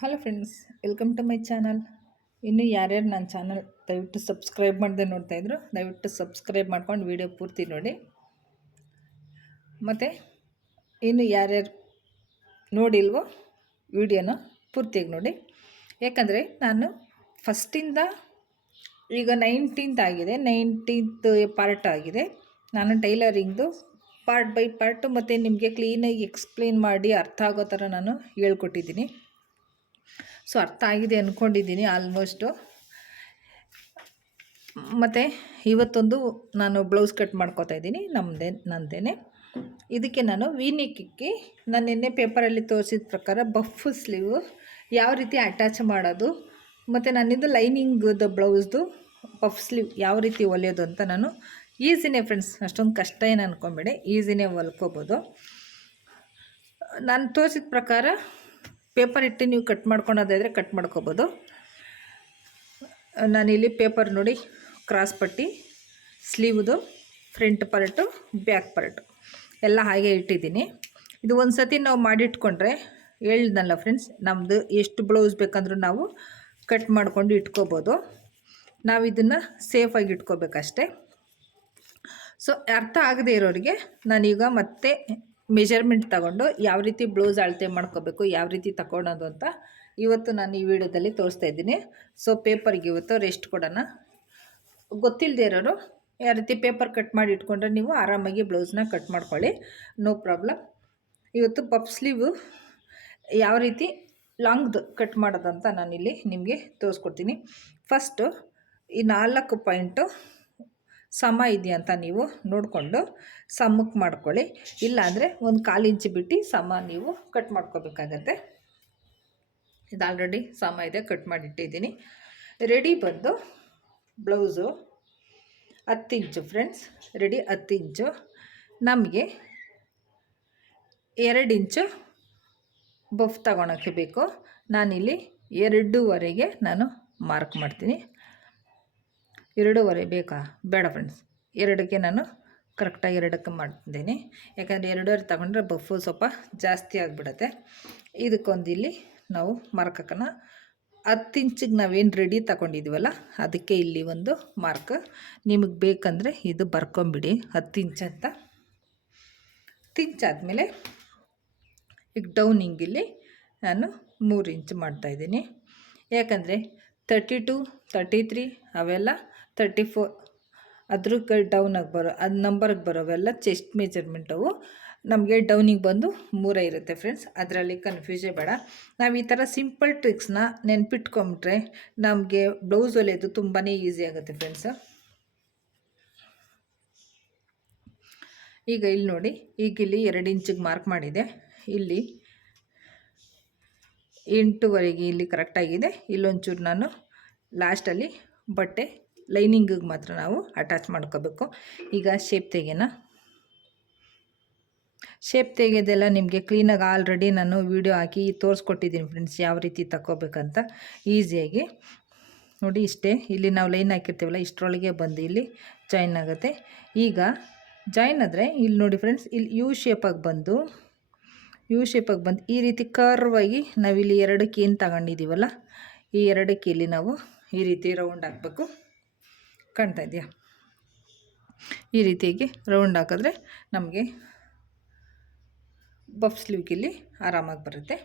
Hello friends, welcome to my channel. ಇನ್ನು ಯಾರ್ಯಾರು ನನ್ನ ಚಾನಲ್ ದಯವಿಟ್ಟು ಸಬ್ಸ್ಕ್ರೈಬ್ ಮಾಡದೆ ನೋಡ್ತಾಯಿದ್ರು ದಯವಿಟ್ಟು ಸಬ್ಸ್ಕ್ರೈಬ್ ಮಾಡ್ಕೊಂಡು ವಿಡಿಯೋ ಪೂರ್ತಿ ನೋಡಿ. ಮತ್ತು ಇನ್ನು ಯಾರ್ಯಾರು ನೋಡಿಲ್ವೋ ವಿಡಿಯೋನ ಪೂರ್ತಿಯಾಗಿ ನೋಡಿ. ಯಾಕಂದರೆ ನಾನು ಫಸ್ಟಿಂದ ಈಗ ನೈನ್ಟೀನ್ತ್ ಆಗಿದೆ, ನೈನ್ಟೀನ್ತ್ ಪಾರ್ಟ್ ಆಗಿದೆ. ನಾನು ಟೈಲರಿಂಗ್ದು ಪಾರ್ಟ್ ಬೈ ಪಾರ್ಟು ಮತ್ತು ನಿಮಗೆ ಕ್ಲೀನಾಗಿ ಎಕ್ಸ್ಪ್ಲೇನ್ ಮಾಡಿ ಅರ್ಥ ಆಗೋ ಥರ ನಾನು ಹೇಳ್ಕೊಟ್ಟಿದ್ದೀನಿ. ಸೊ ಅರ್ಥ ಆಗಿದೆ ಅಂದ್ಕೊಂಡಿದ್ದೀನಿ ಆಲ್ಮೋಸ್ಟು ಮತ್ತು ಇವತ್ತೊಂದು ನಾನು ಬ್ಲೌಸ್ ಕಟ್ ಮಾಡ್ಕೋತಾ ಇದ್ದೀನಿ ನಮ್ಮದೇ ನಂದೇನೆ. ಇದಕ್ಕೆ ನಾನು ವೀನಿಕ್ಕಿಕ್ಕಿ ನಾನು ನಿನ್ನೆ ಪೇಪರಲ್ಲಿ ತೋರಿಸಿದ ಪ್ರಕಾರ ಬಫ್ ಸ್ಲೀವ್ ಯಾವ ರೀತಿ ಅಟ್ಯಾಚ್ ಮಾಡೋದು, ಮತ್ತು ನನ್ನಿಂದು ಲೈನಿಂಗ್ದು ಬ್ಲೌಸ್ದು ಪಫ್ ಸ್ಲೀವ್ ಯಾವ ರೀತಿ ಹೊಲಿಯೋದು ಅಂತ ನಾನು ಈಸಿನೇ ಫ್ರೆಂಡ್ಸ್ ಅಷ್ಟೊಂದು ಕಷ್ಟ ಏನು ಅಂದ್ಕೊಂಬೇಡಿ ಈಸಿನೇ ಹೊಲ್ಕೋಬೋದು. ನಾನು ತೋರಿಸಿದ ಪ್ರಕಾರ ಪೇಪರ್ ಇಟ್ಟು ನೀವು ಕಟ್ ಮಾಡ್ಕೊಳೋದಾದರೆ ಕಟ್ ಮಾಡ್ಕೋಬೋದು. ನಾನಿಲ್ಲಿ ಪೇಪರ್ ನೋಡಿ, ಕ್ರಾಸ್ ಪಟ್ಟಿ, ಸ್ಲೀವ್ದು, ಫ್ರಂಟ್ ಪರ್ಟು, ಬ್ಯಾಕ್ ಪರ್ಟು, ಎಲ್ಲ ಹಾಗೆ ಇಟ್ಟಿದ್ದೀನಿ. ಇದು ಒಂದು ಸತಿ ನಾವು ಮಾಡಿಟ್ಕೊಂಡ್ರೆ ಹೇಳ್ದಲ್ಲ ಫ್ರೆಂಡ್ಸ್ ನಮ್ಮದು ಎಷ್ಟು ಬ್ಲೌಸ್ ಬೇಕಂದರೂ ನಾವು ಕಟ್ ಮಾಡಿಕೊಂಡು ಇಟ್ಕೋಬೋದು. ನಾವು ಇದನ್ನು ಸೇಫಾಗಿ ಇಟ್ಕೋಬೇಕಷ್ಟೆ. ಸೊ, ಅರ್ಥ ಆಗದೆ ಇರೋರಿಗೆ ನಾನೀಗ ಮತ್ತೆ ಮೆಜರ್ಮೆಂಟ್ ತಗೊಂಡು ಯಾವ ರೀತಿ ಬ್ಲೌಸ್ ಅಳತೆ ಮಾಡ್ಕೋಬೇಕು, ಯಾವ ರೀತಿ ತಗೊಳೋದು ಅಂತ ಇವತ್ತು ನಾನು ಈ ವಿಡಿಯೋದಲ್ಲಿ ತೋರಿಸ್ತಾ ಇದ್ದೀನಿ. ಸೊ ಪೇಪರ್ಗೆ ಇವತ್ತು ರೆಸ್ಟ್ ಕೊಡೋಣ. ಗೊತ್ತಿಲ್ಲದೆ ಇರೋರು ಯಾವ ರೀತಿ ಪೇಪರ್ ಕಟ್ ಮಾಡಿ ಇಟ್ಕೊಂಡ್ರೆ ನೀವು ಆರಾಮಾಗಿ ಬ್ಲೌಸ್ನ ಕಟ್ ಮಾಡ್ಕೊಳ್ಳಿ. ನೋ ಪ್ರಾಬ್ಲಮ್ ಇವತ್ತು ಪಪ್ ಸ್ಲೀವು ಯಾವ ರೀತಿ ಲಾಂಗ್ದು ಕಟ್ ಮಾಡೋದಂತ ನಾನಿಲ್ಲಿ ನಿಮಗೆ ತೋರಿಸ್ಕೊಡ್ತೀನಿ. ಫಸ್ಟು ಈ ನಾಲ್ಕು ಪಾಯಿಂಟು ಸಮ ಇದೆಯಾ ಅಂತ ನೀವು ನೋಡಿಕೊಂಡು ಸಮಕ್ಕೆ ಮಾಡ್ಕೊಳ್ಳಿ. ಇಲ್ಲಾಂದರೆ ಒಂದು ಕಾಲು ಇಂಚು ಬಿಟ್ಟು ಸಮ ನೀವು ಕಟ್ ಮಾಡ್ಕೋಬೇಕಾಗತ್ತೆ. ಇದು ಆಲ್ರೆಡಿ ಸಮ ಇದೆ, ಕಟ್ ಮಾಡಿಟ್ಟಿದ್ದೀನಿ. ರೆಡಿ ಬಂದು ಬ್ಲೌಸು ಹತ್ತು ಇಂಚು ಫ್ರೆಂಡ್ಸ್ ರೆಡಿ ಹತ್ತು ಇಂಚು. ನಮಗೆ ಎರಡು ಇಂಚು ಬಫ್ ತಗೊಳಕ್ಕೆ ಬೇಕು. ನಾನಿಲ್ಲಿ ಎರಡೂವರೆಗೆ ನಾನು ಮಾರ್ಕ್ ಮಾಡ್ತೀನಿ. ಎರಡೂವರೆ ಬೇಕಾ? ಬೇಡ ಫ್ರೆಂಡ್ಸ್ ಎರಡಕ್ಕೆ ನಾನು ಕರೆಕ್ಟಾಗಿ ಎರಡಕ್ಕೆ ಮಾಡ್ತಿದ್ದೀನಿ ಯಾಕಂದರೆ ಎರಡೂವರೆ ತಗೊಂಡ್ರೆ ಬಫು ಸ್ವಲ್ಪ ಜಾಸ್ತಿ ಆಗಿಬಿಡತ್ತೆ. ಇದಕ್ಕೊಂದು ಇಲ್ಲಿ ನಾವು ಮಾರ್ಕಕ್ಕನ ಹತ್ತು ಇಂಚಿಗೆ ನಾವೇನು ರೆಡಿ ತಗೊಂಡಿದ್ದೀವಲ್ಲ ಅದಕ್ಕೆ ಇಲ್ಲಿ ಒಂದು ಮಾರ್ಕ್ ನಿಮಗೆ ಬೇಕಂದರೆ ಇದು ಬರ್ಕೊಂಬಿಡಿ. ಹತ್ತು ಇಂಚ್ ಅಂತ. ಆದಮೇಲೆ ಈಗ ಡೌನಿಂಗಿಲ್ಲಿ ನಾನು ಮೂರು ಇಂಚ್ ಮಾಡ್ತಾಯಿದ್ದೀನಿ ಯಾಕಂದರೆ ತರ್ಟಿ ಟು ತರ್ಟಿ ತ್ರೀ ಅವೆಲ್ಲ ತರ್ಟಿ ಫೋರ್ ಅದ್ರ ಡೌನಾಗಿ ಬರೋ, ಅದು ನಂಬರ್ಗೆ ಬರೋವೆಲ್ಲ ಚೆಸ್ಟ್ ಮೆಜರ್ಮೆಂಟ್ ಅವು. ನಮಗೆ ಡೌನಿಗೆ ಬಂದು ಮೂರೇ ಇರುತ್ತೆ ಫ್ರೆಂಡ್ಸ್ ಅದರಲ್ಲಿ ಕನ್ಫ್ಯೂಸೇ ಬೇಡ. ನಾವು ಈ ಥರ ಸಿಂಪಲ್ ಟ್ರಿಕ್ಸ್ನ ನೆನ್ಪಿಟ್ಕೊಂಬಿಟ್ರೆ ನಮಗೆ ಬ್ಲೌಸ್ ಹೊಲಿಯೋದು ತುಂಬಾ ಈಸಿ ಆಗುತ್ತೆ ಫ್ರೆಂಡ್ಸ್ ಈಗ ಇಲ್ಲಿ ನೋಡಿ, ಈಗ ಇಲ್ಲಿ ಎರಡು ಇಂಚಿಗೆ ಮಾರ್ಕ್ ಮಾಡಿದೆ. ಇಲ್ಲಿ ಎಂಟುವರೆಗೆ ಇಲ್ಲಿ ಕರೆಕ್ಟಾಗಿದೆ ಇಲ್ಲೊಂಚೂರು ನಾನು ಲಾಸ್ಟಲ್ಲಿ ಬಟ್ಟೆ ಲೈನಿಂಗಿಗೆ ಮಾತ್ರ ನಾವು ಅಟ್ಯಾಚ್ ಮಾಡ್ಕೋಬೇಕು. ಈಗ ಶೇಪ್ ತೆಗೆನ ಶೇಪ್ ತೆಗೆಯೋದೆಲ್ಲ ನಿಮಗೆ ಕ್ಲೀನಾಗಿ ಆಲ್ರೆಡಿ ನಾನು ವೀಡಿಯೋ ಹಾಕಿ ತೋರಿಸ್ಕೊಟ್ಟಿದ್ದೀನಿ ಫ್ರೆಂಡ್ಸ್, ಯಾವ ರೀತಿ ತಗೋಬೇಕಂತ ಈಸಿಯಾಗಿ. ನೋಡಿ ಇಷ್ಟೇ, ಇಲ್ಲಿ ನಾವು ಲೈನ್ ಹಾಕಿರ್ತೀವಲ್ಲ, ಇಷ್ಟರೊಳಗೆ ಬಂದು ಇಲ್ಲಿ ಜಾಯಿನ್ ಆಗುತ್ತೆ. ಈಗ ಜಾಯಿನ್ ಆದರೆ ಇಲ್ಲಿ ನೋಡಿ ಫ್ರೆಂಡ್ಸ್, ಇಲ್ಲಿ ಯು ಶೇಪಾಗಿ ಬಂದು, ಯು ಶೇಪಾಗಿ ಬಂದು ಈ ರೀತಿ ಕರ್ವಾಗಿ ನಾವಿಲ್ಲಿ ಎರಡಕ್ಕೆ ಏನು ತಗೊಂಡಿದ್ದೀವಲ್ಲ ಈ ಎರಡಕ್ಕೆ ಇಲ್ಲಿ ನಾವು ಈ ರೀತಿ ರೌಂಡ್ ಹಾಕಬೇಕು. ಕಾಣ್ತಾ ಇದೆಯಾ? ಈ ರೀತಿಯಾಗಿ ರೌಂಡ್ ಹಾಕಿದ್ರೆ ನಮಗೆ ಬಫ್ ಸ್ಲೀವ್ಗಿಲ್ಲಿ ಆರಾಮಾಗಿ ಬರುತ್ತೆ.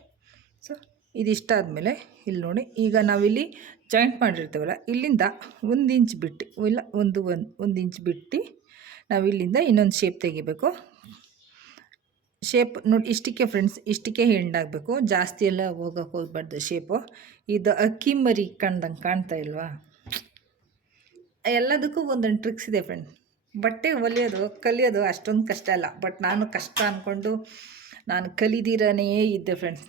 ಸೊ ಇದಿಷ್ಟಾದಮೇಲೆ ಇಲ್ಲಿ ನೋಡಿ, ಈಗ ನಾವಿಲ್ಲಿ ಜಾಯಿಂಟ್ ಮಾಡಿರ್ತೀವಲ್ಲ, ಇಲ್ಲಿಂದ ಒಂದು ಇಂಚ್ ಬಿಟ್ಟು, ಇಲ್ಲ, ಒಂದು ಒಂದು ಒಂದು ಇಂಚ್ ಬಿಟ್ಟು ನಾವು ಇಲ್ಲಿಂದ ಇನ್ನೊಂದು ಶೇಪ್ ತೆಗಿಬೇಕು. ಶೇಪ್ ನೋಡಿ, ಇಷ್ಟಕ್ಕೆ ಫ್ರೆಂಡ್ಸ್ ಇಷ್ಟಕ್ಕೆ ಹೆಂಡಾಗಬೇಕು ಜಾಸ್ತಿ ಎಲ್ಲ ಹೋಗೋಕೆ ಹೋಗ್ಬಾರ್ದು ಶೇಪು ಇದು ಅಕ್ಕಿ ಮರಿ ಕಾಣ್ದಂಗೆ ಕಾಣ್ತಾ ಇಲ್ವಾ? ಎಲ್ಲದಕ್ಕೂ ಒಂದೊಂದು ಟ್ರಿಕ್ಸ್ ಇದೆ ಫ್ರೆಂಡ್ ಬಟ್ಟೆ ಹೊಲಿಯೋದು, ಕಲಿಯೋದು ಅಷ್ಟೊಂದು ಕಷ್ಟ ಅಲ್ಲ. ಬಟ್ ನಾನು ಕಷ್ಟ ಅಂದ್ಕೊಂಡು ನಾನು ಕಲಿದಿರನೇ ಇದ್ದೆ ಫ್ರೆಂಡ್ಸ್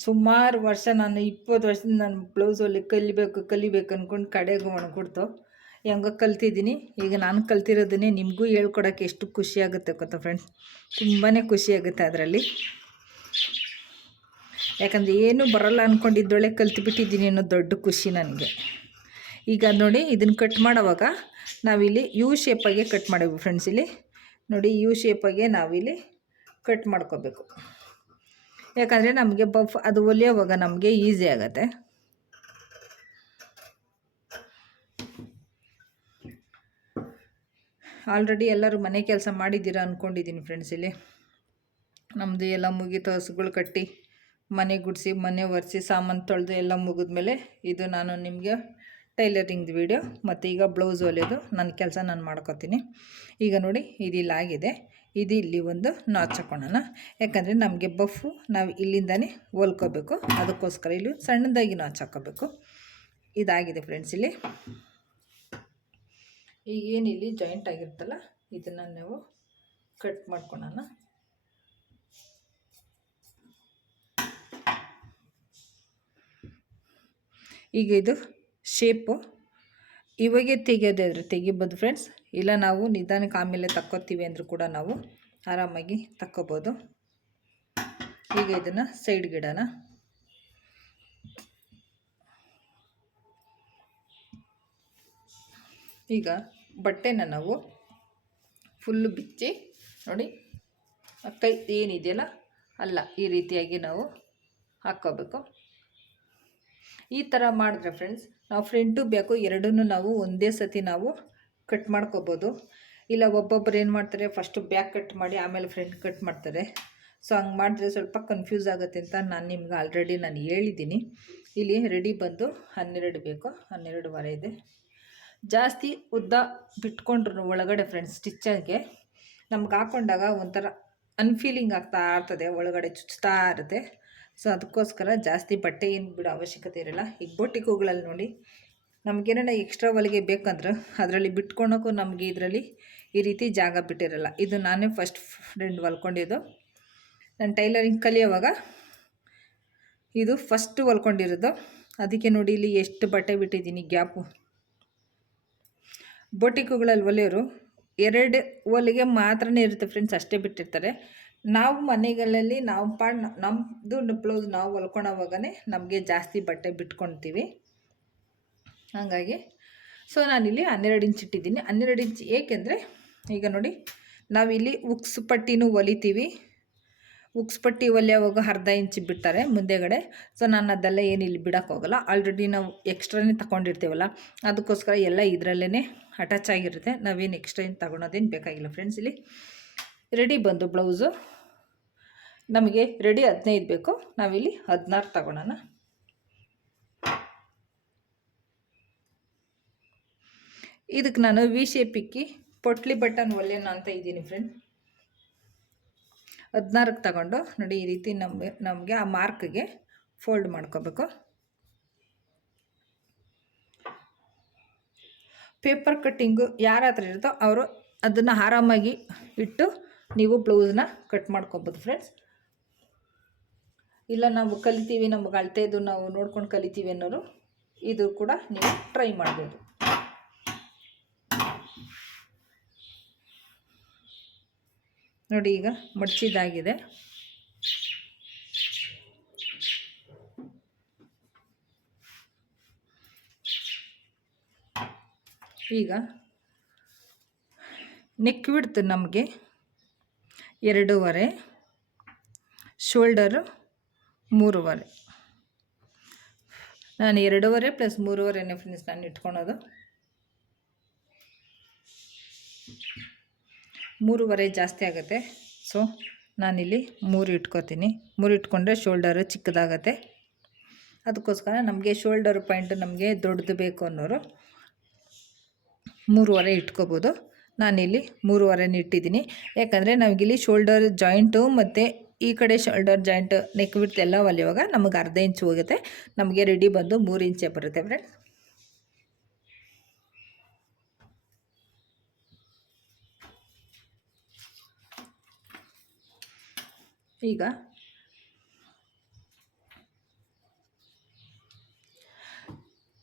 ಸುಮಾರು ವರ್ಷ ನಾನು ಇಪ್ಪತ್ತು ವರ್ಷದಿಂದ ನಾನು ಬ್ಲೌಸ್ ಹೊಲಿ, ಕಲಿಬೇಕು ಕಲಿಬೇಕು ಅಂದ್ಕೊಂಡು ಕಡೆಗೆ ಒಣಕೊಡ್ತು ಹೆಂಗೋ ಕಲ್ತಿದ್ದೀನಿ. ಈಗ ನಾನು ಕಲ್ತಿರೋದನ್ನೇ ನಿಮಗೂ ಹೇಳ್ಕೊಡೋಕ್ಕೆ ಎಷ್ಟು ಖುಷಿಯಾಗುತ್ತೆ ಗೊತ್ತಾ ಫ್ರೆಂಡ್ಸ್ ತುಂಬಾ ಖುಷಿಯಾಗುತ್ತೆ ಅದರಲ್ಲಿ. ಯಾಕಂದರೆ ಏನೂ ಬರಲ್ಲ ಅಂದ್ಕೊಂಡಿದ್ದೊಳೆ ಕಲ್ತ್ಬಿಟ್ಟಿದ್ದೀನಿ ಅನ್ನೋ ದೊಡ್ಡ ಖುಷಿ ನನಗೆ. ಈಗ ನೋಡಿ ಇದನ್ನು ಕಟ್ ಮಾಡೋವಾಗ ನಾವಿಲ್ಲಿ ಯು ಶೇಪಾಗೆ ಕಟ್ ಮಾಡಬೇಕು ಫ್ರೆಂಡ್ಸ್ ಇಲ್ಲಿ. ನೋಡಿ ಯು ಶೇಪಾಗೆ ನಾವಿಲ್ಲಿ ಕಟ್ ಮಾಡ್ಕೋಬೇಕು. ಯಾಕಂದರೆ ನಮಗೆ ಬಫ್ ಅದು ಒಲಿಯೋವಾಗ ನಮಗೆ ಈಸಿ ಆಗುತ್ತೆ. ಆಲ್ರೆಡಿ ಎಲ್ಲರೂ ಮನೆ ಕೆಲಸ ಮಾಡಿದ್ದೀರಾ ಅಂದ್ಕೊಂಡಿದ್ದೀನಿ ಫ್ರೆಂಡ್ಸ್ ಇಲ್ಲಿ. ನಮ್ಮದು ಎಲ್ಲ ಮುಗೀತು, ಹಸುಗಳು ಕಟ್ಟಿ ಮನೆ ಗುಡಿಸಿ, ಮನೆ ಒರೆಸಿ, ಸಾಮಾನು ತೊಳೆದು ಎಲ್ಲ ಮುಗಿದ್ಮೇಲೆ ಇದು ನಾನು ನಿಮಗೆ ಟೈಲರಿಂಗ್ದು ವೀಡಿಯೋ ಮತ್ತು ಈಗ ಬ್ಲೌಸ್ ಹೊಲಿಯೋದು ನನ್ನ ಕೆಲಸ ನಾನು ಮಾಡ್ಕೋತೀನಿ. ಈಗ ನೋಡಿ ಇದು ಇಲ್ಲಾಗಿದೆ ಇದು ಇಲ್ಲಿ ಒಂದು ನಾಚ್ ಹಾಕೋಣ ಯಾಕಂದರೆ ನಮಗೆ ಬಫು ನಾವು ಇಲ್ಲಿಂದನೇ ಹೊಲ್ಕೋಬೇಕು. ಅದಕ್ಕೋಸ್ಕರ ಇಲ್ಲಿ ಸಣ್ಣದಾಗಿ ನಾಚ್ ಹಾಕೋಬೇಕು. ಇದಾಗಿದೆ ಫ್ರೆಂಡ್ಸ್ ಇಲ್ಲಿ. ಈಗ ಇಲ್ಲಿ ಜಾಯಿಂಟ್ ಆಗಿರುತ್ತಲ್ಲ, ಇದನ್ನು ನಾವು ಕಟ್ ಮಾಡ್ಕೊಳ್ಳೋಣ ಈಗ ಇದು ಶೇಪು ಇವಾಗೆ ತೆಗೆಯೋದಾದ್ರೆ ತೆಗಿಬೋದು ಫ್ರೆಂಡ್ಸ್ ಇಲ್ಲ ನಾವು ನಿಧಾನಕ್ಕೆ ಆಮೇಲೆ ತಕ್ಕೋತೀವಿ ಅಂದರೂ ಕೂಡ ನಾವು ಆರಾಮಾಗಿ ತಕ್ಕೋಬೋದು. ಈಗ ಇದನ್ನು ಸೈಡ್ ಗಿಡನ. ಈಗ ಬಟ್ಟೆನ ನಾವು ಫುಲ್ಲು ಬಿಚ್ಚಿ ನೋಡಿ ಕೈ ಏನಿದೆಯಲ್ಲ, ಅಲ್ಲ ಈ ರೀತಿಯಾಗಿ ನಾವು ಹಾಕ್ಕೋಬೇಕು. ಈ ಥರ ಮಾಡಿದ್ರೆ ಫ್ರೆಂಡ್ಸ್ ನಾವು ಫ್ರಂಟು ಬೇಕು, ಎರಡನ್ನೂ ನಾವು ಒಂದೇ ಸತಿ ನಾವು ಕಟ್ ಮಾಡ್ಕೋಬೋದು. ಇಲ್ಲ ಒಬ್ಬೊಬ್ಬರು ಏನು ಮಾಡ್ತಾರೆ ಫಸ್ಟು ಬ್ಯಾಕ್ ಕಟ್ ಮಾಡಿ, ಆಮೇಲೆ ಫ್ರಂಟ್ ಕಟ್ ಮಾಡ್ತಾರೆ. ಸೊ ಹಂಗೆ ಮಾಡಿದ್ರೆ ಸ್ವಲ್ಪ ಕನ್ಫ್ಯೂಸ್ ಆಗುತ್ತೆ ಅಂತ ನಾನು ನಿಮ್ಗೆ ಆಲ್ರೆಡಿ ನಾನು ಹೇಳಿದ್ದೀನಿ. ಇಲ್ಲಿ ರೆಡಿ ಬಂದು ಹನ್ನೆರಡು ಬೇಕು ಹನ್ನೆರಡು ವಾರ ಇದೆ. ಜಾಸ್ತಿ ಉದ್ದ ಬಿಟ್ಕೊಂಡ್ರು ಒಳಗಡೆ ಫ್ರೆಂಡ್ಸ್ ಸ್ಟಿಚ್ಚಾಗೆ ನಮ್ಗೆ ಹಾಕ್ಕೊಂಡಾಗ ಒಂಥರ ಅನ್ಫೀಲಿಂಗ್ ಆಗ್ತಾ ಇರ್ತದೆ ಒಳಗಡೆ ಚುಚ್ತಾ ಇರುತ್ತೆ. ಸೊ ಅದಕ್ಕೋಸ್ಕರ ಜಾಸ್ತಿ ಬಟ್ಟೆ ಏನು ಬಿಡೋ ಅವಶ್ಯಕತೆ ಇರಲ್ಲ. ಈಗ ಬೋಟಿಕುಗಳಲ್ಲಿ ನೋಡಿ ನಮಗೇನ ಎಕ್ಸ್ಟ್ರಾ ಹೊಲಿಗೆ ಬೇಕಂದ್ರೆ ಅದರಲ್ಲಿ ಬಿಟ್ಕೊಳಕ್ಕೂ ನಮಗೆ ಇದರಲ್ಲಿ ಈ ರೀತಿ ಜಾಗ ಬಿಟ್ಟಿರಲ್ಲ. ಇದು ನಾನೇ ಫಸ್ಟ್ ಫ್ರೆಂಡ್ ಹೊಲ್ಕೊಂಡಿದ್ದು. ನಾನು ಟೈಲರಿಂಗ್ ಕಲಿಯೋವಾಗ ಇದು ಫಸ್ಟ್ ಹೊಲ್ಕೊಂಡಿರೋದು. ಅದಕ್ಕೆ ನೋಡಿ ಇಲ್ಲಿ ಎಷ್ಟು ಬಟ್ಟೆ ಬಿಟ್ಟಿದ್ದೀನಿ ಗ್ಯಾಪು. ಬೋಟಿಕುಗಳಲ್ಲಿ ಹೊಲಿಯೋರು ಎರಡು ಹೊಲಿಗೆ ಮಾತ್ರನೇ ಇರುತ್ತೆ ಫ್ರೆಂಡ್ಸ್ ಅಷ್ಟೇ ಬಿಟ್ಟಿರ್ತಾರೆ. ನಾವು ಮನೆಗಳಲ್ಲಿ ನಾವು ಪಾಡ್ ನಮ್ಮದು ಬ್ಲೌಸ್ ನಾವು ಹೊಲ್ಕೊಳೋವಾಗನೇ ನಮಗೆ ಜಾಸ್ತಿ ಬಟ್ಟೆ ಬಿಟ್ಕೊಳ್ತೀವಿ ಹಾಗಾಗಿ, ಸೊ ನಾನಿಲ್ಲಿ ಹನ್ನೆರಡು ಇಂಚ್ ಇಟ್ಟಿದ್ದೀನಿ. ಹನ್ನೆರಡು ಇಂಚ್ ಏಕೆಂದರೆ, ಈಗ ನೋಡಿ, ನಾವಿಲ್ಲಿ ಉಕ್ಸ್ ಪಟ್ಟಿನೂ ಹೊಲಿತೀವಿ. ಉಕ್ಸ್ ಪಟ್ಟಿ ಹೊಲಿಯೋವಾಗ ಅರ್ಧ ಇಂಚ್ ಬಿಡ್ತಾರೆ ಮುಂದೆಗಡೆ. ಸೊ ನಾನು ಅದೆಲ್ಲ ಏನು ಇಲ್ಲಿ ಬಿಡೋಕ್ಕೋಗಲ್ಲ. ಆಲ್ರೆಡಿ ನಾವು ಎಕ್ಸ್ಟ್ರಾನೇ ತಗೊಂಡಿರ್ತೀವಲ್ಲ ಅದಕ್ಕೋಸ್ಕರ ಎಲ್ಲ ಇದರಲ್ಲೇ ಅಟ್ಯಾಚ್ ಆಗಿರುತ್ತೆ. ನಾವೇನು ಎಕ್ಸ್ಟ್ರಾ ಏನು ತಗೊಳೋದೇನು ಬೇಕಾಗಿಲ್ಲ ಫ್ರೆಂಡ್ಸ್ ಇಲ್ಲಿ ರೆಡಿ ಬಂದು ಬ್ಲೌಸು. ನಮಗೆ ರೆಡಿ ಹದಿನೈದು ಬೇಕು. ನಾವಿಲ್ಲಿ ಹದಿನಾರು ತಗೊಳ್ಳೋಣ ಇದಕ್ಕೆ ನಾನು ವಿ ಶೇಪಿಕ್ಕಿ ಪೊಟ್ಲಿ ಬಟನ್ ಒಲೆನ ಅಂತ ಇದ್ದೀನಿ ಫ್ರೆಂಡ್ ಹದಿನಾರಕ್ಕೆ ತಗೊಂಡು ನೋಡಿ ಈ ರೀತಿ ನಮಗೆ ನಮಗೆ ಆ ಮಾರ್ಕ್ಗೆ ಫೋಲ್ಡ್ ಮಾಡ್ಕೋಬೇಕು. ಪೇಪರ್ ಕಟ್ಟಿಂಗು ಯಾರ ಹತ್ರ ಇರುತ್ತೋ ಅವರು ಅದನ್ನು ಆರಾಮಾಗಿ ಇಟ್ಟು ನೀವು ಬ್ಲೌಸ್ನ ಕಟ್ ಮಾಡ್ಕೊಬೋದು ಫ್ರೆಂಡ್ಸ್ ಇಲ್ಲ, ನಾವು ಕಲಿತೀವಿ, ನಮಗೆ ಅಳತೆದು ನಾವು ನೋಡ್ಕೊಂಡು ಕಲಿತೀವಿ ಅನ್ನೋರು, ಇದು ಕೂಡ ನೀವು ಟ್ರೈ ಮಾಡ್ಬೋದು. ನೋಡಿ, ಈಗ ಮಡಚಿದಾಗಿದೆ. ಈಗ ನೆಕ್ ಬಿಡ್ತು ನಮಗೆ ಎರಡೂವರೆ, ಶೋಲ್ಡರು ಮೂರುವರೆ. ನಾನು ಎರಡೂವರೆ ಪ್ಲಸ್ ಮೂರುವರೆನೇ ಫ್ರೆಂಡ್ಸ್ ನಾನು ಇಟ್ಕೊಳೋದು. ಮೂರುವರೆ ಜಾಸ್ತಿ ಆಗುತ್ತೆ. ಸೊ ನಾನಿಲ್ಲಿ ಮೂರು ಇಟ್ಕೋತೀನಿ. ಮೂರು ಇಟ್ಕೊಂಡ್ರೆ ಶೋಲ್ಡರು ಚಿಕ್ಕದಾಗತ್ತೆ. ಅದಕ್ಕೋಸ್ಕರ ನಮಗೆ ಶೋಲ್ಡರ್ ಪಾಯಿಂಟ್ ನಮಗೆ ದೊಡ್ಡದು ಬೇಕು ಅನ್ನೋರು ಮೂರುವರೆ ಇಟ್ಕೋಬೋದು. ನಾನಿಲ್ಲಿ ಮೂರುವರೆನ ಇಟ್ಟಿದ್ದೀನಿ ಯಾಕಂದರೆ ನಮಗಿಲ್ಲಿ ಶೋಲ್ಡರ್ ಜಾಯಿಂಟು ಮತ್ತು ಈ ಕಡೆ ಶೋಲ್ಡರ್ ಜಾಯಿಂಟ್ ನೆಕ್ ಬಿಟ್ಟು ಎಲ್ಲ ಹೊಲಿಯುವಾಗ ನಮಗೆ ಅರ್ಧ ಇಂಚು ಹೋಗುತ್ತೆ. ನಮಗೆ ರೆಡಿ ಬಂದು ಮೂರು ಇಂಚೆ ಬರುತ್ತೆ ಫ್ರೆಂಡ್ಸ್ ಈಗ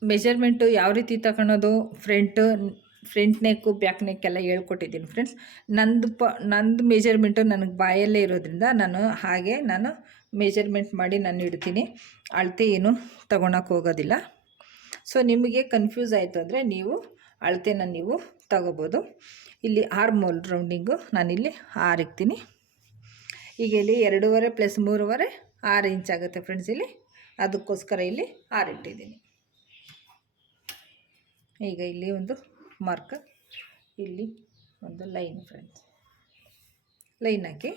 ಮೆಜರ್ಮೆಂಟು ಯಾವ ರೀತಿ ತಗೊಳೋದು? Front front neck back neck ಎಲ್ಲ ಹೇಳ್ಕೊಟ್ಟಿದ್ದೀನಿ ಫ್ರೆಂಡ್ಸ್ ನಂದು ಪ, ನಂದು ಮೆಜರ್ಮೆಂಟು ನನಗೆ ಬಾಯಲ್ಲೇ ಇರೋದ್ರಿಂದ ನಾನು ಹಾಗೆ ನಾನು ಮೆಜರ್ಮೆಂಟ್ ಮಾಡಿ ನಾನು ಇಡ್ತೀನಿ. ಅಳತೆ ಏನು ತಗೊಳಕ್ಕೆ ಹೋಗೋದಿಲ್ಲ. ಸೊ ನಿಮಗೆ ಕನ್ಫ್ಯೂಸ್ ಆಯಿತು ಅಂದರೆ ನೀವು ಅಳತೆನ ನೀವು ತಗೋಬೋದು. ಇಲ್ಲಿ ಆರು ರೌಂಡಿಂಗು ನಾನಿಲ್ಲಿ ಆರು ಇಕ್ತೀನಿ ಈಗ ಇಲ್ಲಿ ಎರಡೂವರೆ ಪ್ಲಸ್ ಮೂರುವರೆ ಆರು ಇಂಚ್ ಆಗುತ್ತೆ ಫ್ರೆಂಡ್ಸ್ ಇಲ್ಲಿ. ಅದಕ್ಕೋಸ್ಕರ ಇಲ್ಲಿ ಆರು ಇಟ್ಟಿದ್ದೀನಿ ಈಗ ಇಲ್ಲಿ ಒಂದು ಮಾರ್ಕ್ ಇಲ್ಲಿ ಒಂದು ಲೈನ್ ಫ್ರೆಂಡ್ಸ್ ಲೈನ್ ಹಾಕಿ.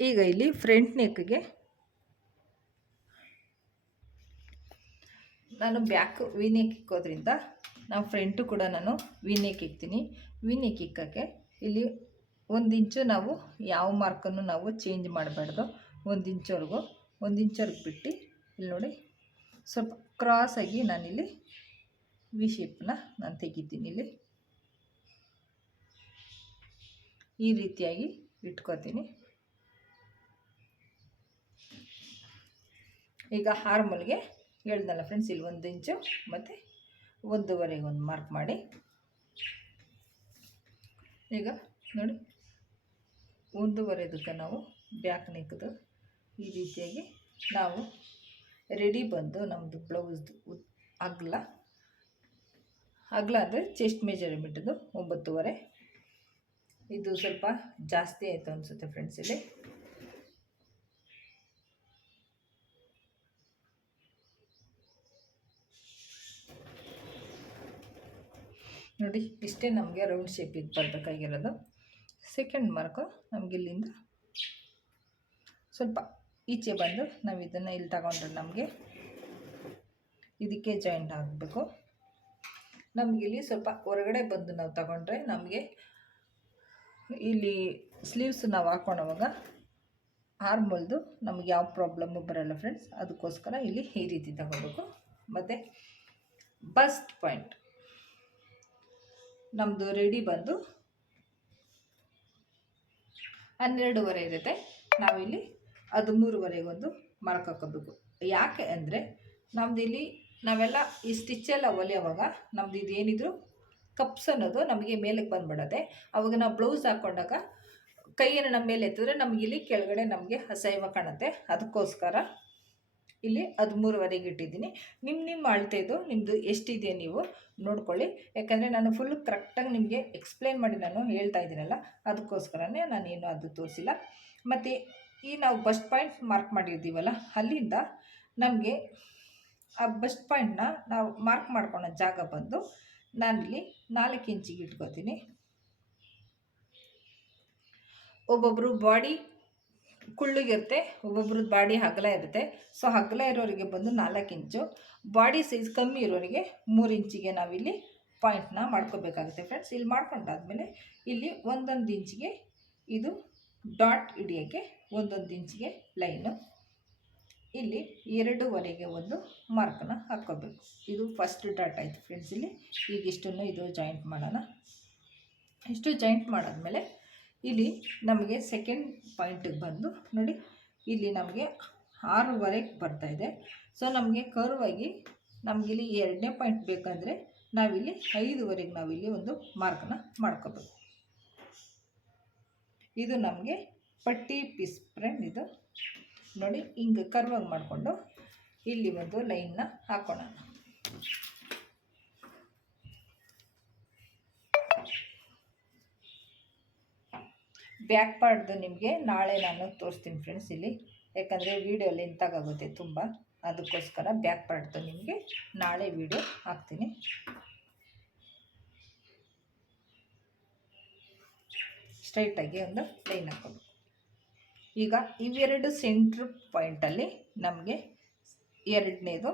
ಈಗ ಇಲ್ಲಿ ಫ್ರಂಟ್ ನೆಕ್ಗೆ ನಾನು ಬ್ಯಾಕ್ ವೀನೇಕ್ ಇಕ್ಕೋದ್ರಿಂದ ನಾವು ಫ್ರಂಟು ಕೂಡ ನಾನು ವಿನೇಕ್ ಇಕ್ತೀನಿ. ವಿನೇಕ್ ಇಕ್ಕೋಕ್ಕೆ ಇಲ್ಲಿ ಒಂದು ಇಂಚು ನಾವು ಯಾವ ಮಾರ್ಕನ್ನು ನಾವು ಚೇಂಜ್ ಮಾಡಬಾರ್ದು. ಒಂದು ಇಂಚವರೆಗೂ ಒಂದು ಇಂಚವರೆಗೆ ಬಿಟ್ಟು ಇಲ್ಲಿ ನೋಡಿ ಸ್ವಲ್ಪ ಕ್ರಾಸಾಗಿ ನಾನಿಲ್ಲಿ ವಿ ಶೇಪ್ನ ನಾನು ತೆಗಿತೀನಿ ಇಲ್ಲಿ. ಈ ರೀತಿಯಾಗಿ ಇಟ್ಕೋತೀನಿ. ಈಗ ಹಾರ್ಮಲ್ಗೆ ಹೇಳ್ದಲ್ಲ ಫ್ರೆಂಡ್ಸ್ ಇಲ್ಲಿ ಒಂದು ಇಂಚು ಮತ್ತು ಒಂದೂವರೆಗೆ ಒಂದು ಮಾರ್ಕ್ ಮಾಡಿ. ಈಗ ನೋಡಿ ಒಂದೂವರೆದಕ್ಕೆ ನಾವು ಬ್ಯಾಕ್ ನೆಕ್ದು ಈ ರೀತಿಯಾಗಿ ನಾವು ರೆಡಿ ಬಂದು ನಮ್ಮದು ಬ್ಲೌಸ್ದು ಅಗಲ ಅಗಲ ಅಂದರೆ ಚೆಸ್ಟ್ ಮೆಜರ್ಮೆಂಟದು ಒಂಬತ್ತುವರೆ. ಇದು ಸ್ವಲ್ಪ ಜಾಸ್ತಿ ಆಯಿತು ಅನಿಸುತ್ತೆ ಫ್ರೆಂಡ್ಸ್ ಇಲ್ಲಿ. ನೋಡಿ, ಇಷ್ಟೇ ನಮಗೆ ರೌಂಡ್ ಶೇಪಿಗೆ ಬರಬೇಕಾಗಿರೋದು ಸೆಕೆಂಡ್ ಮಾರ್ಕು ನಮಗೆ ಇಲ್ಲಿಂದ ಸ್ವಲ್ಪ ಈಚೆ ಬಂದು ನಾವು ಇದನ್ನು ಇಲ್ಲಿ ತಗೊಂಡ್ರೆ ನಮಗೆ ಇದಕ್ಕೆ ಜಾಯಿಂಟ್ ಆಗಬೇಕು. ನಮಗಿಲ್ಲಿ ಸ್ವಲ್ಪ ಹೊರಗಡೆ ಬಂದು ನಾವು ತಗೊಂಡ್ರೆ ನಮಗೆ ಇಲ್ಲಿ ಸ್ಲೀವ್ಸ್ ನಾವು ಹಾಕ್ಕೊಳೋವಾಗ ಆರ್ಮಲ್ದು ನಮಗೆ ಯಾವ ಪ್ರಾಬ್ಲಮ್ಮು ಬರಲ್ಲ ಫ್ರೆಂಡ್ಸ್ ಅದಕ್ಕೋಸ್ಕರ ಇಲ್ಲಿ ಈ ರೀತಿ ತಗೋಬೇಕು. ಮತ್ತು ಬಸ್ಟ್ ಪಾಯಿಂಟ್ ನಮ್ಮದು ರೆಡಿ ಬಂದು ಹನ್ನೆರಡೂವರೆ ಇರುತ್ತೆ. ನಾವಿಲ್ಲಿ ಹದಿಮೂರುವರೆಗೊಂದು ಮಾರ್ಕ್ ಹಾಕೋಬೇಕು. ಯಾಕೆ ಅಂದರೆ ನಮ್ದು ಇಲ್ಲಿ ನಾವೆಲ್ಲ ಈ ಸ್ಟಿಚ್ಚೆಲ್ಲ ಹೊಲಿಯೋವಾಗ ನಮ್ದು ಇದೇನಿದ್ರು ಕಪ್ಸ್ ಅನ್ನೋದು ನಮಗೆ ಮೇಲಕ್ಕೆ ಬಂದ್ಬಿಡತ್ತೆ. ಅವಾಗ ನಾವು ಬ್ಲೌಸ್ ಹಾಕ್ಕೊಂಡಾಗ ಕೈಯನ್ನು ನಮ್ಮ ಮೇಲೆ ಎತ್ತಿದ್ರೆ ನಮ್ಗೆ ಇಲ್ಲಿ ಕೆಳಗಡೆ ನಮಗೆ ಅಸಹ್ಯ ಕಾಣುತ್ತೆ. ಅದಕ್ಕೋಸ್ಕರ ಇಲ್ಲಿ ಹದಿಮೂರುವರೆಗೆ ಇಟ್ಟಿದ್ದೀನಿ. ನಿಮ್ಮ ನಿಮ್ಮ ಅಳತೆದು ನಿಮ್ಮದು ಎಷ್ಟಿದೆ ನೀವು ನೋಡ್ಕೊಳ್ಳಿ. ಯಾಕಂದರೆ ನಾನು ಫುಲ್ ಕರೆಕ್ಟಾಗಿ ನಿಮಗೆ ಎಕ್ಸ್ಪ್ಲೇನ್ ಮಾಡಿ ನಾನು ಹೇಳ್ತಾ ಇದ್ದೀನಲ್ಲ, ಅದಕ್ಕೋಸ್ಕರನೇ ನಾನೇನು ಅದು ತೋರಿಸಿಲ್ಲ. ಮತ್ತು ಈ ನಾವು ಫಸ್ಟ್ ಪಾಯಿಂಟ್ ಮಾರ್ಕ್ ಮಾಡಿರ್ತೀವಲ್ಲ, ಅಲ್ಲಿಂದ ನಮಗೆ ಆ ಬಸ್ಟ್ ಪಾಯಿಂಟ್ನ ನಾವು ಮಾರ್ಕ್ ಮಾಡ್ಕೊಳ್ಳೋ ಜಾಗ ಬಂದು ನಾನಿಲ್ಲಿ ನಾಲ್ಕು ಇಂಚಿಗೆ ಇಟ್ಕೋತೀನಿ. ಒಬ್ಬೊಬ್ಬರು ಬಾಡಿ ಕುಳ್ಳಿಗಿರುತ್ತೆ ಒಬ್ಬೊಬ್ರದ್ದು ಬಾಡಿ ಹಗಲ ಇರುತ್ತೆ. ಸೊ ಹಗಲ ಇರೋರಿಗೆ ಬಂದು ನಾಲ್ಕು ಇಂಚು. ಬಾಡಿ ಸೈಜ್ ಕಮ್ಮಿ ಇರೋರಿಗೆ ಮೂರು ಇಂಚಿಗೆ ನಾವಿಲ್ಲಿ ಪಾಯಿಂಟ್ನ ಮಾಡ್ಕೋಬೇಕಾಗುತ್ತೆ ಫ್ರೆಂಡ್ಸ್ ಇಲ್ಲಿ ಮಾಡ್ಕೊಂಡಾದ್ಮೇಲೆ ಇಲ್ಲಿ ಒಂದೊಂದು ಇಂಚಿಗೆ ಇದು ಡಾಟ್ ಹಿಡಿಯೋಕ್ಕೆ ಒಂದೊಂದು ಇಂಚಿಗೆ ಲೈನು ಇಲ್ಲಿ ಎರಡೂವರೆಗೆ ಒಂದು ಮಾರ್ಕನ್ನ ಹಾಕ್ಕೋಬೇಕು. ಇದು ಫಸ್ಟ್ ಡಾಟ್ ಆಯಿತು ಫ್ರೆಂಡ್ಸ್ ಇಲ್ಲಿ. ಈಗ ಇಷ್ಟನ್ನು ಇದು ಜಾಯಿಂಟ್ ಮಾಡೋಣ. ಇಷ್ಟು ಜಾಯಿಂಟ್ ಮಾಡಾದ್ಮೇಲೆ ಇಲ್ಲಿ ನಮಗೆ ಸೆಕೆಂಡ್ ಪಾಯಿಂಟಿಗೆ ಬಂದು ನೋಡಿ, ಇಲ್ಲಿ ನಮಗೆ ಆರೂವರೆಗೆ ಬರ್ತಾಯಿದೆ ಸೊ ನಮಗೆ ಕರ್ವಾಗಿ ನಮಗಿಲ್ಲಿ ಎರಡನೇ ಪಾಯಿಂಟ್ ಬೇಕಂದರೆ ನಾವಿಲ್ಲಿ ಐದುವರೆಗೆ ನಾವಿಲ್ಲಿ ಒಂದು ಮಾರ್ಕನ್ನ ಮಾಡ್ಕೋಬೇಕು. ಇದು ನಮಗೆ ಪಟ್ಟಿ ಪೀಸ್ ಫ್ರೆಂಡ್ ಇದು. ನೋಡಿ ಹಿಂಗೆ ಕರ್ವಾಗಿ ಮಾಡಿಕೊಂಡು ಇಲ್ಲಿ ಒಂದು ಲೈನ್ನ ಹಾಕೋಣ. ಬ್ಯಾಕ್ ಪಾರ್ಟ್ದು ನಿಮಗೆ ನಾಳೆ ನಾನು ತೋರಿಸ್ತೀನಿ ಫ್ರೆಂಡ್ಸ್ ಇಲ್ಲಿ. ಯಾಕಂದರೆ ವೀಡಿಯೋ ಲೆಂತಾಗುತ್ತೆ ತುಂಬ. ಅದಕ್ಕೋಸ್ಕರ ಬ್ಯಾಕ್ ಪಾರ್ಟ್ದು ನಿಮಗೆ ನಾಳೆ ವೀಡಿಯೋ ಹಾಕ್ತೀನಿ. ಸ್ಟ್ರೈಟಾಗಿ ಒಂದು ಲೈನ್ ಹಾಕೋದು ಈಗ ಇವೆರಡು ಸೆಂಟ್ರ್ ಪಾಯಿಂಟಲ್ಲಿ ನಮಗೆ ಎರಡನೇದು,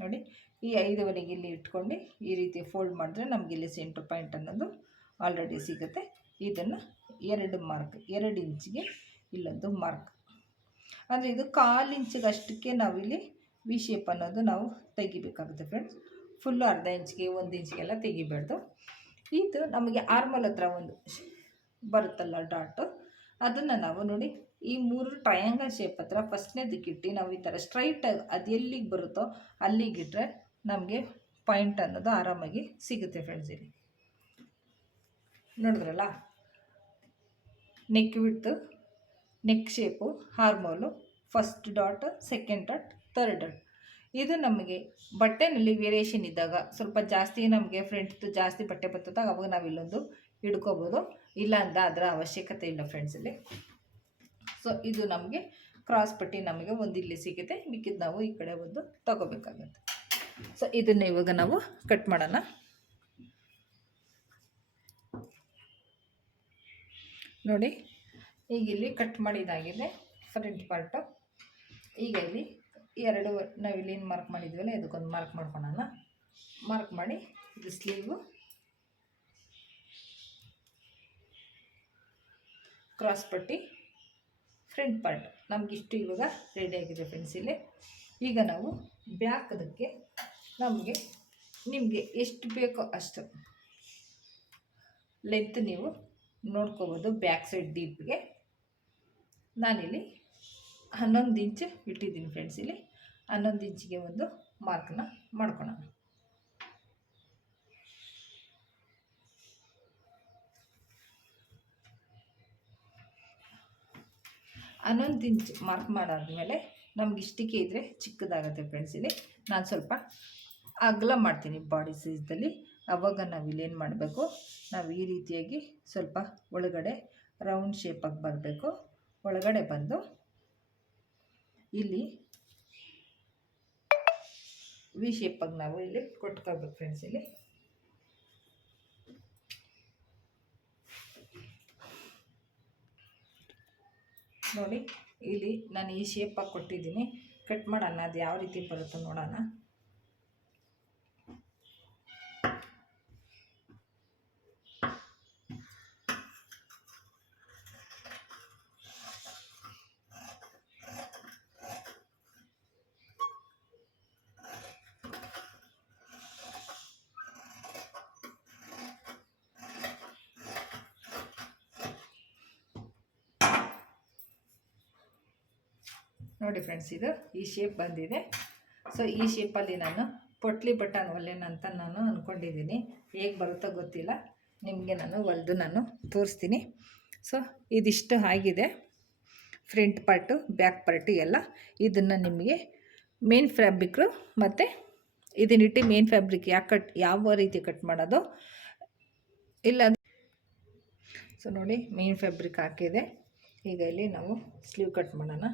ನೋಡಿ, ಈ ಐದುವರೆಗೆ ಇಲ್ಲಿ ಇಟ್ಕೊಂಡು ಈ ರೀತಿ ಫೋಲ್ಡ್ ಮಾಡಿದ್ರೆ ನಮಗೆ ಇಲ್ಲಿ ಸೆಂಟ್ರ್ ಪಾಯಿಂಟ್ ಅನ್ನೋದು ಆಲ್ರೆಡಿ ಸಿಗುತ್ತೆ. ಇದನ್ನು ಎರಡು ಮಾರ್ಕ್ ಎರಡು ಇಂಚಿಗೆ ಇಲ್ಲೊಂದು ಮಾರ್ಕ್ ಅಂದರೆ ಇದು ಕಾಲು ಇಂಚಿಗಷ್ಟಕ್ಕೆ ನಾವಿಲ್ಲಿ ವಿ ಶೇಪ್ ಅನ್ನೋದು ನಾವು ತೆಗಿಬೇಕಾಗುತ್ತೆ ಫ್ರೆಂಡ್ಸ್ ಫುಲ್ಲು ಅರ್ಧ ಇಂಚಿಗೆ ಒಂದು ಇಂಚಿಗೆಲ್ಲ ತೆಗಿಬಾರ್ದು. ಇದು ನಮಗೆ ಆರ್ಮಲ್ ಹತ್ರ ಒಂದು ಬರುತ್ತಲ್ಲ ಡಾಟು ಅದನ್ನು ನಾವು ನೋಡಿ ಈ ಮೂರು ಟ್ರಯಾಂಗಲ್ ಶೇಪ್ ಹತ್ರ ಫಸ್ಟ್ನೇದಕ್ಕಿಟ್ಟು ನಾವು ಈ ಥರ ಸ್ಟ್ರೈಟಾಗಿ ಅದು ಎಲ್ಲಿಗೆ ಬರುತ್ತೋ ಅಲ್ಲಿಗಿಟ್ರೆ ನಮಗೆ ಪಾಯಿಂಟ್ ಅನ್ನೋದು ಆರಾಮಾಗಿ ಸಿಗುತ್ತೆ ಫ್ರೆಂಡ್ಸ್ ಇಲ್ಲಿ. ನೋಡಿದ್ರಲ್ಲ? Neck width neck shape armhole first dot second dot third dot ಇದು ನಮಗೆ ಬಟ್ಟೆನಲ್ಲಿ ವೇರಿಯೇಷನ್ ಇದ್ದಾಗ ಸ್ವಲ್ಪ ಜಾಸ್ತಿ ನಮಗೆ ಫ್ರೆಂಡ್ದು ಜಾಸ್ತಿ ಬಟ್ಟೆ ಬರ್ತದಾಗ ಅವಾಗ ನಾವು ಇಲ್ಲೊಂದು ಹಿಡ್ಕೋಬೋದು. ಇಲ್ಲ ಅಂದ ಅದರ ಅವಶ್ಯಕತೆ ಇಲ್ಲ ಫ್ರೆಂಡ್ಸಲ್ಲಿ ಸೊ ಇದು ನಮಗೆ ಕ್ರಾಸ್ ಪಟ್ಟಿ ನಮಗೆ ಒಂದು ಇಲ್ಲಿ ಸಿಗುತ್ತೆ. ಮಿಕ್ಕಿದ್ದು ನಾವು ಈ ಕಡೆ ಒಂದು ತಗೋಬೇಕಾಗುತ್ತೆ. ಸೊ ಇದನ್ನು ಇವಾಗ ನಾವು ಕಟ್ ಮಾಡೋಣ. ನೋಡಿ, ಈಗ ಇಲ್ಲಿ ಕಟ್ ಮಾಡಿದಾಗಿದೆ ಫ್ರಂಟ್ ಪಾರ್ಟು ಈಗ ಇಲ್ಲಿ ಎರಡು, ನಾವು ಇಲ್ಲಿ ಏನು ಮಾರ್ಕ್ ಮಾಡಿದ್ವಲ್ಲ, ಇದಕ್ಕೊಂದು ಮಾರ್ಕ್ ಮಾಡ್ಕೊಳೋಣ. ಮಾರ್ಕ್ ಮಾಡಿ ಇದು ಸ್ಲೀವು ಕ್ರಾಸ್ ಪಟ್ಟಿ. ಫ್ರಂಟ್ ಪಾರ್ಟ್ ನಮಗಿಷ್ಟು ಇವಾಗ ರೆಡಿ ಆಗಿದೆ ಫ್ರೆಂಡ್ಸ್ ಇಲ್ಲಿ. ಈಗ ನಾವು ಬ್ಯಾಕ್ ಅದಕ್ಕೆ ನಮಗೆ ನಿಮಗೆ ಎಷ್ಟು ಬೇಕೋ ಅಷ್ಟು ಲೆಂತ್ ನೀವು ನೋಡ್ಕೋಬೋದು ಬ್ಯಾಕ್ ಸೈಡ್ ಡೀಪ್ಗೆ ನಾನಿಲ್ಲಿ ಹನ್ನೊಂದು ಇಂಚು ಇಟ್ಟಿದ್ದೀನಿ ಫ್ರೆಂಡ್ಸ್ ಇಲ್ಲಿ. ಹನ್ನೊಂದು ಇಂಚಿಗೆ ಒಂದು ಮಾರ್ಕ್ನ ಮಾಡ್ಕೊಳೋಣ. ಹನ್ನೊಂದು ಇಂಚ್ ಮಾರ್ಕ್ ಮಾಡಾದ್ಮೇಲೆ ನಮ್ಗೆ ಇಷ್ಟಕ್ಕೆ ಇದ್ದರೆ ಚಿಕ್ಕದಾಗುತ್ತೆ ಫ್ರೆಂಡ್ಸ್ ಇಲ್ಲಿ ನಾನು ಸ್ವಲ್ಪ ಅಗಲ ಮಾಡ್ತೀನಿ ಬಾಡಿ ಸೈಜ್ದಲ್ಲಿ ಅವಾಗ ನಾವು ಇಲ್ಲೇನು ಮಾಡಬೇಕು, ನಾವು ಈ ರೀತಿಯಾಗಿ ಸ್ವಲ್ಪ ಒಳಗಡೆ ರೌಂಡ್ ಶೇಪಾಗಿ ಬರಬೇಕು. ಒಳಗಡೆ ಬಂದು ಇಲ್ಲಿ ವಿ ಶೇಪಾಗಿ ನಾವು ಇಲ್ಲಿ ಕೊಟ್ಕೋಬೇಕು ಫ್ರೆಂಡ್ಸ್ ಇಲ್ಲಿ. ನೋಡಿ ಇಲ್ಲಿ ನಾನು ಈ ಶೇಪಾಗಿ ಕೊಟ್ಟಿದ್ದೀನಿ. ಕಟ್ ಮಾಡೋಣ ಅದು ಯಾವ ರೀತಿ ಬರುತ್ತೋ ನೋಡೋಣ. ನೋಡಿ ಫ್ರೆಂಡ್ಸ್ ಇದು ಈ ಶೇಪ್ ಬಂದಿದೆ. ಸೊ ಈ ಶೇಪಲ್ಲಿ ನಾನು ಪೊಟ್ಲಿ ಬಟನ್ ಒಲೆನಂತ ನಾನು ಅಂದ್ಕೊಂಡಿದ್ದೀನಿ ಹೇಗೆ ಬರುತ್ತೋ ಗೊತ್ತಿಲ್ಲ. ನಿಮಗೆ ನಾನು ಹೊಲ್ದು ನಾನು ತೋರಿಸ್ತೀನಿ. ಸೊ ಇದಿಷ್ಟು ಆಗಿದೆ. ಫ್ರಂಟ್ ಪಾರ್ಟು ಬ್ಯಾಕ್ ಪಾರ್ಟು ಎಲ್ಲ. ಇದನ್ನು ನಿಮಗೆ ಮೇನ್ ಫ್ಯಾಬ್ರಿಕ್ರು ಮತ್ತು ಇದನ್ನಿಟ್ಟು ಮೇನ್ ಫ್ಯಾಬ್ರಿಕ್ ಯಾಕೆ ಕಟ್ ಯಾವ ರೀತಿ ಕಟ್ ಮಾಡೋದು ಇಲ್ಲ ಸೊ ನೋಡಿ ಮೇನ್ ಫ್ಯಾಬ್ರಿಕ್ ಹಾಕಿದೆ. ಈಗ ಇಲ್ಲಿ ನಾವು ಸ್ಲೀವ್ ಕಟ್ ಮಾಡೋಣ.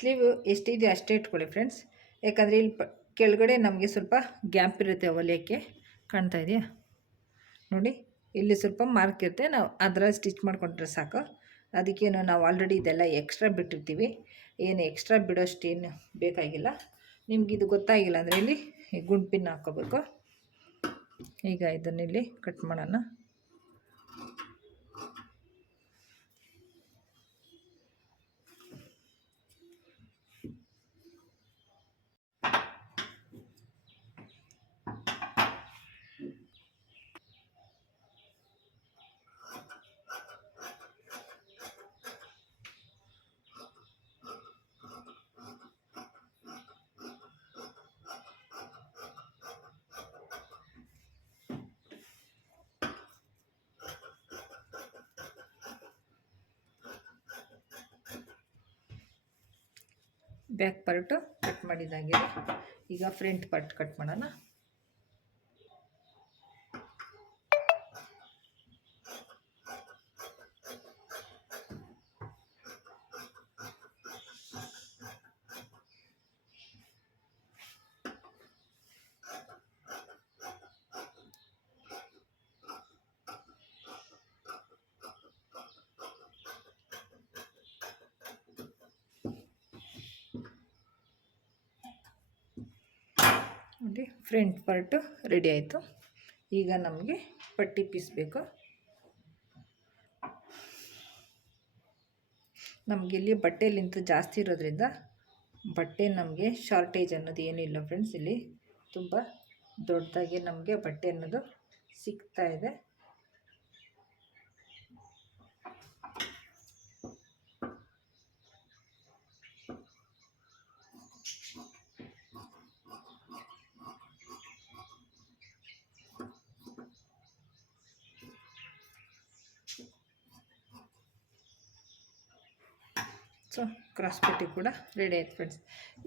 ಸ್ಲೀವ್ ಎಷ್ಟಿದೆಯೋ ಅಷ್ಟೇ ಇಟ್ಕೊಳ್ಳಿ ಫ್ರೆಂಡ್ಸ್. ಯಾಕಂದರೆ ಇಲ್ಲಿ ಪ ಕೆಳಗಡೆ ನಮಗೆ ಸ್ವಲ್ಪ ಗ್ಯಾಪ್ ಇರುತ್ತೆ ಹೊಲಿಯೋಕ್ಕೆ ಕಾಣ್ತಾ ಇದೆಯಾ? ನೋಡಿ, ಇಲ್ಲಿ ಸ್ವಲ್ಪ ಮಾರ್ಕ್ ಇರುತ್ತೆ. ನಾವು ಅದರ ಸ್ಟಿಚ್ ಮಾಡ್ಕೊಂಡ್ರೆ ಸಾಕು. ಅದಕ್ಕೇನು ನಾವು ಆಲ್ರೆಡಿ ಇದೆಲ್ಲ ಎಕ್ಸ್ಟ್ರಾ ಬಿಟ್ಟಿರ್ತೀವಿ. ಏನು ಎಕ್ಸ್ಟ್ರಾ ಬಿಡೋಷ್ಟು ಏನು ಬೇಕಾಗಿಲ್ಲ. ನಿಮ್ಗೆ ಇದು ಗೊತ್ತಾಗಿಲ್ಲ ಅಂದರೆ ಇಲ್ಲಿ ಗುಂಡ್ಪಿನ್ ಹಾಕ್ಕೋಬೇಕು. ಈಗ ಇದನ್ನಿಲ್ಲಿ ಕಟ್ ಮಾಡೋಣ. ಬ್ಯಾಕ್ ಪಾರ್ಟು ಕಟ್ ಮಾಡಿದ್ದಾಗಿದೆ. ಈಗ ಫ್ರಂಟ್ ಪಾರ್ಟ್ ಕಟ್ ಮಾಡೋಣ. ನೋಡಿ ಫ್ರಂಟ್ ಪಾರ್ಟು ರೆಡಿ ಆಯಿತು. ಈಗ ನಮಗೆ ಪಟ್ಟಿ ಪೀಸ್ ಬೇಕು. ನಮಗೆ ಇಲ್ಲಿ ಬಟ್ಟೆಲಿಂತ ಜಾಸ್ತಿ ಇರೋದ್ರಿಂದ ಬಟ್ಟೆ ನಮಗೆ ಶಾರ್ಟೇಜ್ ಅನ್ನೋದು ಇಲ್ಲ ಫ್ರೆಂಡ್ಸ್ ಇಲ್ಲಿ ತುಂಬ ದೊಡ್ಡದಾಗಿ ನಮಗೆ ಬಟ್ಟೆ ಅನ್ನೋದು ಸಿಗ್ತಾ ಇದೆ. ಸೊ ಕ್ರಾಸ್ ಪಟ್ಟಿ ಕೂಡ ರೆಡಿ ಆಯ್ತು ಫ್ರೆಂಡ್ಸ್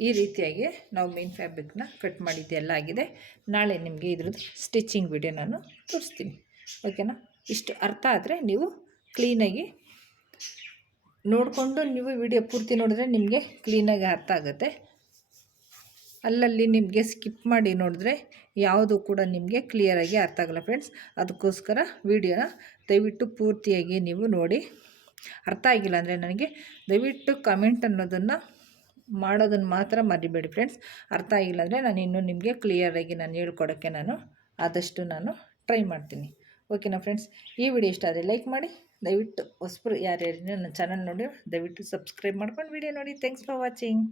ಈ ರೀತಿಯಾಗಿ ನಾವು ಮೇನ್ ಫ್ಯಾಬ್ರಿಕ್ನ ಕಟ್ ಮಾಡಿದ್ದೆಲ್ಲ ಆಗಿದೆ. ನಾಳೆ ನಿಮಗೆ ಇದ್ರದ್ದು ಸ್ಟಿಚಿಂಗ್ ವಿಡಿಯೋ ನಾನು ತೋರಿಸ್ತೀನಿ. ಓಕೆನಾ ಇಷ್ಟು ಅರ್ಥ ಆದರೆ ನೀವು ಕ್ಲೀನಾಗಿ ನೋಡಿಕೊಂಡು ನೀವು ವಿಡಿಯೋ ಪೂರ್ತಿ ನೋಡಿದ್ರೆ ನಿಮಗೆ ಕ್ಲೀನಾಗಿ ಅರ್ಥ ಆಗುತ್ತೆ. ಅಲ್ಲಲ್ಲಿ ನಿಮಗೆ ಸ್ಕಿಪ್ ಮಾಡಿ ನೋಡಿದ್ರೆ ಯಾವುದು ಕೂಡ ನಿಮಗೆ ಕ್ಲಿಯರಾಗಿ ಅರ್ಥ ಆಗಲ್ಲ ಫ್ರೆಂಡ್ಸ್ ಅದಕ್ಕೋಸ್ಕರ ವಿಡಿಯೋನ ದಯವಿಟ್ಟು ಪೂರ್ತಿಯಾಗಿ ನೀವು ನೋಡಿ. ಅರ್ಥ ಆಗಿಲ್ಲ ಅಂದರೆ ನನಗೆ ದಯವಿಟ್ಟು ಕಮೆಂಟ್ ಅನ್ನೋದನ್ನು ಮಾಡೋದನ್ನು ಮಾತ್ರ ಮರಿಬೇಡಿ ಫ್ರೆಂಡ್ಸ್ ಅರ್ಥ ಆಗಿಲ್ಲ ಅಂದರೆ ನಾನು ಇನ್ನೂ ನಿಮಗೆ ಕ್ಲಿಯರಾಗಿ ನಾನು ಹೇಳ್ಕೊಡೋಕ್ಕೆ ನಾನು ಆದಷ್ಟು ನಾನು ಟ್ರೈ ಮಾಡ್ತೀನಿ. ಓಕೆನಾ ಫ್ರೆಂಡ್ಸ್ ಈ ವಿಡಿಯೋ ಇಷ್ಟ ಆದರೆ ಲೈಕ್ ಮಾಡಿ, ದಯವಿಟ್ಟು ಹೊಸಬ್ರು ಯಾರ್ಯಾರು ನನ್ನ ಚಾನಲ್ ನೋಡಿ ದಯವಿಟ್ಟು ಸಬ್ಸ್ಕ್ರೈಬ್ ಮಾಡ್ಕೊಂಡು ವಿಡಿಯೋ ನೋಡಿ. Thanks for watching